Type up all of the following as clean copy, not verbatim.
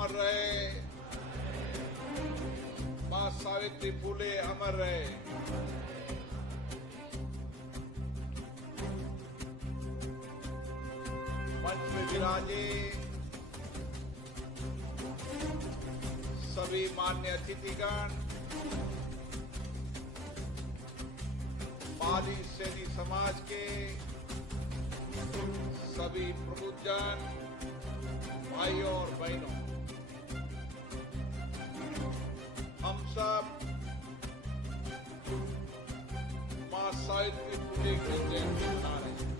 अमर रहे, मां सावित्री फुले अमर रहे। मंच में विराजे सभी मान्य अतिथिगण, माली सैनी समाज के सभी प्रबुद्धजन, भाइयों और बहनों, हम सब मां सावित्री फुले की जयंती मना रहे हैं।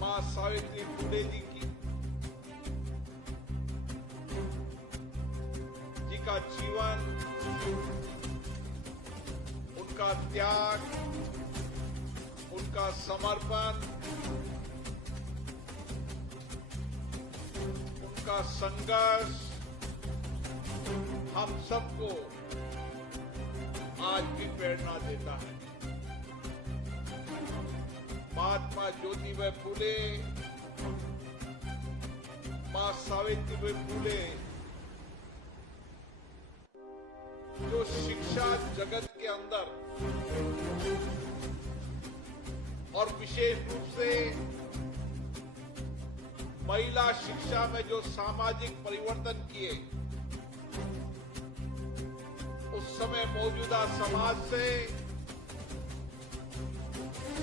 मां सावित्री फुले जी का जीवन, उनका त्याग, उनका समर्पण, उनका संघर्ष हम सबको आज भी प्रेरणा देता है। महात्मा ज्योतिबा फुले, मां सावित्रीबाई फुले जो शिक्षा जगत के अंदर और विशेष रूप से महिला शिक्षा में जो सामाजिक परिवर्तन किए, उस समय मौजूदा समाज से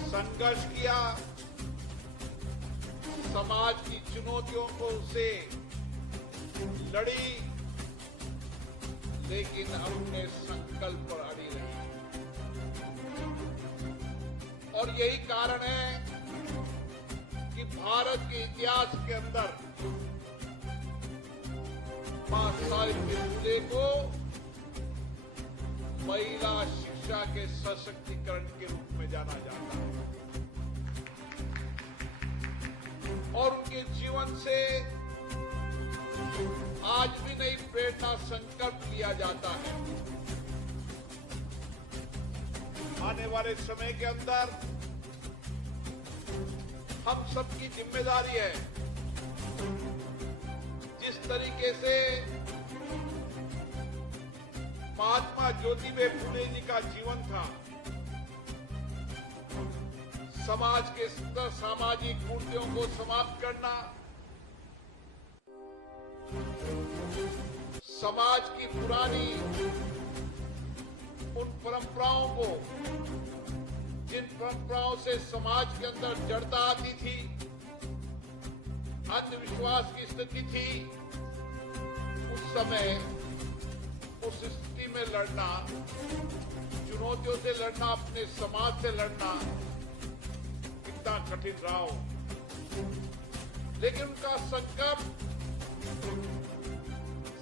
संघर्ष किया, समाज की चुनौतियों को से लड़ी, लेकिन अपने संकल्प पर अड़ी रही। और यही कारण है कि भारत के इतिहास के अंदर मां सावित्री फुले को महिला शिक्षा के सशक्तिकरण के रूप में जाना जाता है। और उनके जीवन से आज भी नई प्रेरणा, संकल्प लिया जाता है। आने वाले समय के अंदर हम सबकी जिम्मेदारी है, जिस तरीके से महात्मा ज्योतिबा फुले जी का जीवन था, समाज के सामाजिक मूल्यों को समाप्त करना, समाज की पुरानी उन परंपराओं को, जिन परंपराओं से समाज के अंदर जड़ता आती थी, अंधविश्वास की स्थिति थी, उस समय उस स्थिति में लड़ना, चुनौतियों से लड़ना, अपने समाज से लड़ना कितना कठिन रहा हो, लेकिन उनका संकल्प,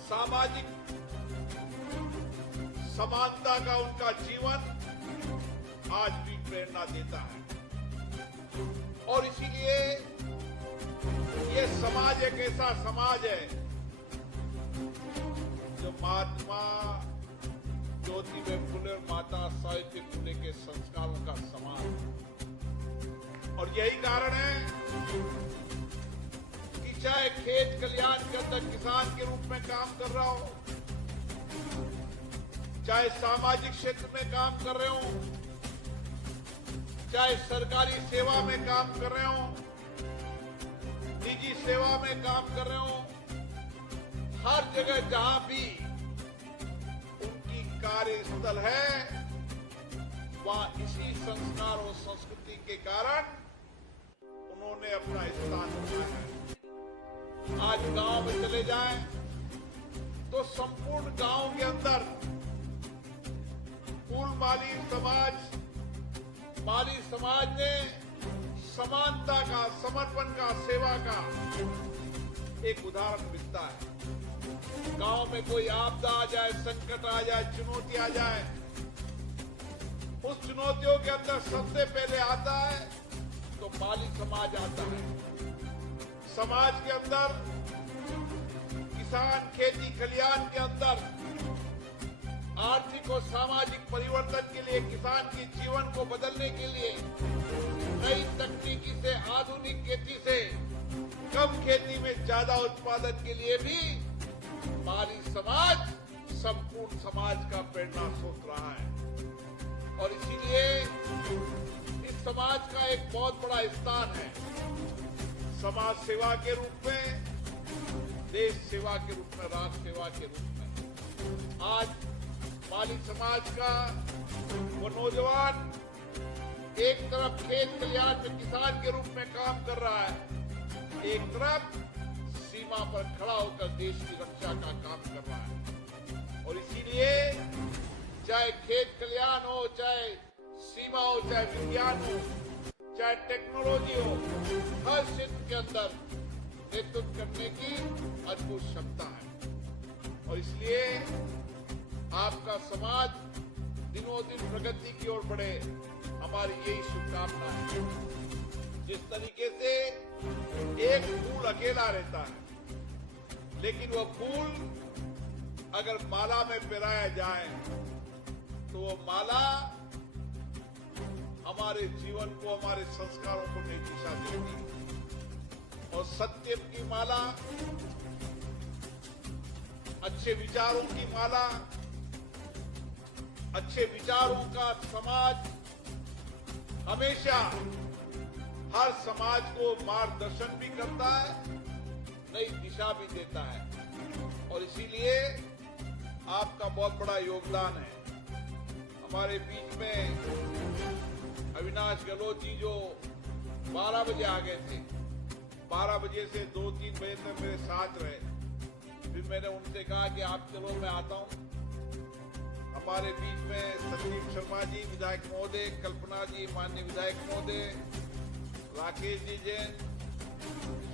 सामाजिक समानता का उनका जीवन आज भी प्रेरणा देता है। और इसीलिए ये समाज एक ऐसा समाज है जो महात्मा ज्योतिबा फुले और माता सावित्री फुले के संस्कारों का समाज है। और यही कारण है कि चाहे खेत खलिहान के अंदर किसान के रूप में काम कर रहा हो, चाहे सामाजिक क्षेत्र में काम कर रहे हो, चाहे सरकारी सेवा में काम कर रहे हो, निजी सेवा में काम कर रहे हो, हर जगह जहां भी उनकी कार्यस्थल है, वहां इसी संस्कार और संस्कृति के कारण उन्होंने अपना स्थान बनाया है। आज गांव में चले जाएं तो संपूर्ण गांव के अंदर कुल माली समाज ने समानता का, समर्पण का, सेवा का एक उदाहरण मिलता है। गांव में कोई आपदा आ जाए, संकट आ जाए, चुनौती आ जाए, उस चुनौतियों के अंदर सबसे पहले आता है तो माली समाज आता है। समाज के अंदर किसान खेती खलिहान के अंदर आर्थिक और सामाजिक परिवर्तन के लिए, किसान के जीवन को बदलने के लिए, नई तकनीकी से, आधुनिक खेती से कम खेती में ज्यादा उत्पादन के लिए भी माली समाज संपूर्ण समाज का प्रेरणा स्रोत रहा है। और इसीलिए इस समाज का एक बहुत बड़ा स्थान है समाज सेवा के रूप में, देश सेवा के रूप में, राष्ट्र सेवा के रूप में। आज माली समाज का वो नौजवान एक तरफ खेत खलिहान में किसान के रूप में काम कर रहा है, एक तरफ सीमा पर खड़ा होकर देश की रक्षा का काम कर रहा है। और इसीलिए चाहे खेत खलिहान हो, चाहे सीमा हो, चाहे विज्ञान हो, चाहे टेक्नोलॉजी हो, हर क्षेत्र के अंदर नेतृत्व करने की अद्भुत क्षमता है। और इसलिए आपका समाज दिनों दिन प्रगति की ओर बढ़े, हमारी यही शुभकामना है। जिस तरीके से एक फूल अकेला रहता है, लेकिन वह फूल अगर माला में पिराया जाए तो वो माला हमारे जीवन को, हमारे संस्कारों को नई दिशा देती है। और सत्य की माला, अच्छे विचारों की माला, अच्छे विचारों का समाज हमेशा हर समाज को मार्गदर्शन भी करता है, नई दिशा भी देता है। और इसीलिए आपका बहुत बड़ा योगदान है। हमारे बीच में अविनाश गहलोत जी जो 12 बजे आ गए थे, 12 बजे से 2-3 बजे तक मेरे साथ रहे। फिर मैंने उनसे कहा कि आप चलो, मैं आता हूं। हमारे बीच में संदीप शर्मा जी विधायक महोदय, कल्पना जी माननीय विधायक महोदय, राकेश जी जैन,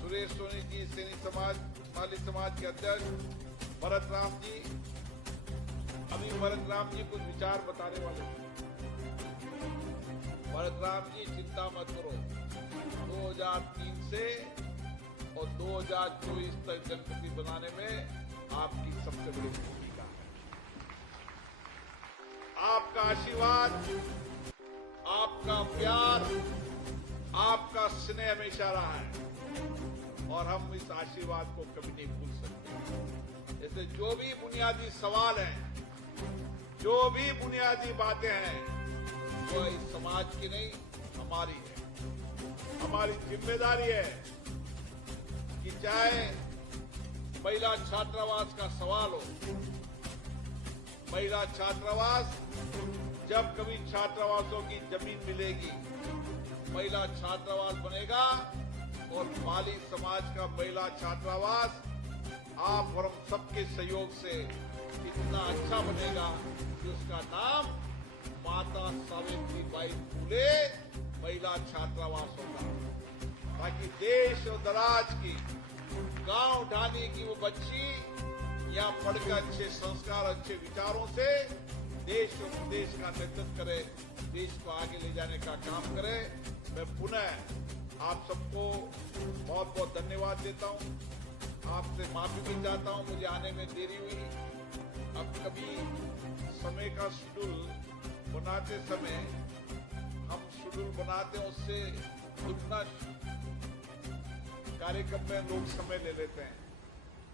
सुरेश सोनी जी सैनी समाज, माली समाज के अध्यक्ष, भरत राम जी। अभी भरत राम जी कुछ विचार बताने वाले हैं। भरत राम जी, चिंता मत करो, 2003 से और 2024 तक जनप्रति बनाने में आपकी सबसे बड़ी भूमिका है। आपका आशीर्वाद, आपका प्यार, आपका स्नेह हमेशा रहा है और हम इस आशीर्वाद को कभी नहीं भूल सकते। जैसे जो भी बुनियादी सवाल हैं, जो भी बुनियादी बातें हैं, वो इस समाज की नहीं, हमारी है। हमारी जिम्मेदारी है कि चाहे महिला छात्रावास का सवाल हो, महिला छात्रावास, जब कभी छात्रावासों की जमीन मिलेगी, महिला छात्रावास बनेगा और माली समाज का महिला छात्रावास आप और हम सबके सहयोग से इतना अच्छा बनेगा कि उसका नाम माता सावित्रीबाई फूले महिला छात्रावास होगा, ताकि देश और दराज की, गांव ढाणी की वो बच्ची यहाँ पढ़कर अच्छे संस्कार, अच्छे विचारों से देश और प्रदेश का नेतृत्व करे, देश को आगे ले जाने का काम करे। मैं पुनः आप सबको बहुत बहुत धन्यवाद देता हूँ। आपसे माफी भी चाहता हूँ, मुझे आने में देरी हुई। अब कभी समय का शेड्यूल बनाते समय हम शेड्यूल बनाते हैं, उससे दुगना कार्यक्रम में लोग समय ले लेते हैं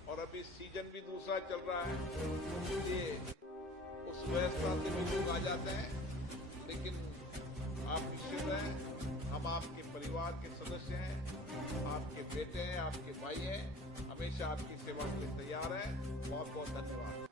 और अभी सीजन भी दूसरा चल रहा है, इसलिए उस व्यवस्था से भी लोग आ जाते हैं। लेकिन आप निश्चित रहें, हम आपके परिवार के सदस्य हैं, आपके बेटे हैं, आपके भाई हैं, हमेशा आपकी सेवा के लिए तैयार हैं। बहुत बहुत धन्यवाद।